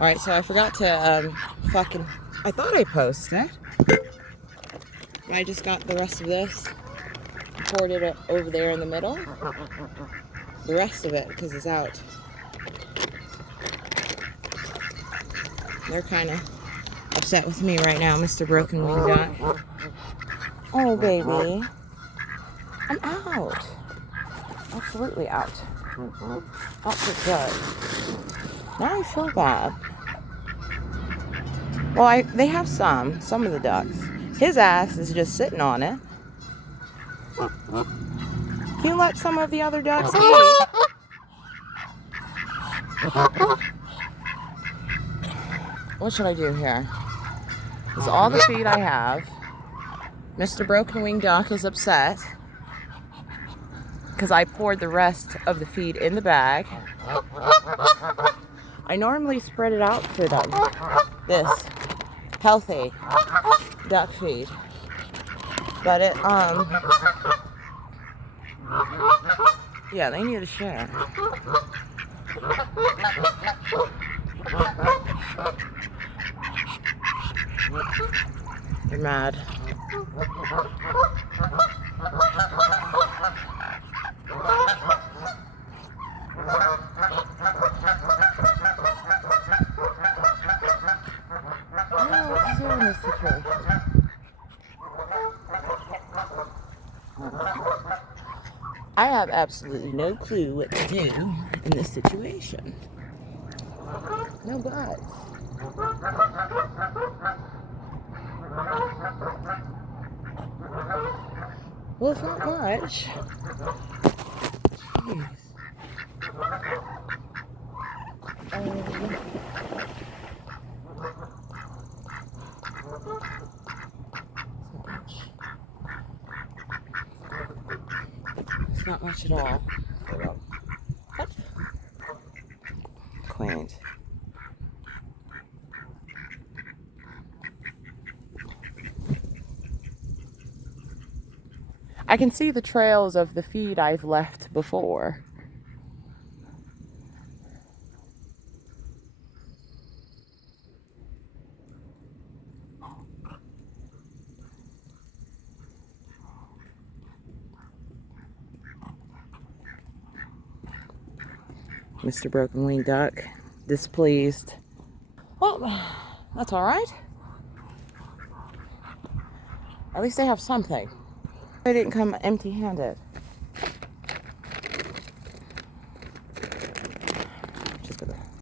Alright, so I forgot to I thought I posted. I just got the rest of this. Poured it over there in the middle. The rest of it, because it's out. They're kind of upset with me right now, Mr. Broken Wing Duck. Oh, baby. I'm out. Absolutely out. Out for good. Now I feel bad. Well, they have some of the ducks. His ass is just sitting on it. Can you let some of the other ducks eat? What should I do here? This is all the feed I have. Mr. Broken Wing Duck is upset because I poured the rest of the feed in the bag. I normally spread it out for them. This healthy duck feed. But yeah, they need to share. They're mad. I don't know what to do in this situation. I have absolutely no clue what to do in this situation. No buts. Well, it's not much. Jeez. It's not much at all. What? Quaint. I can see the trails of the feed I've left before. Mr. Broken Wing Duck, displeased. Well, that's all right. At least they have something. They didn't come empty-handed.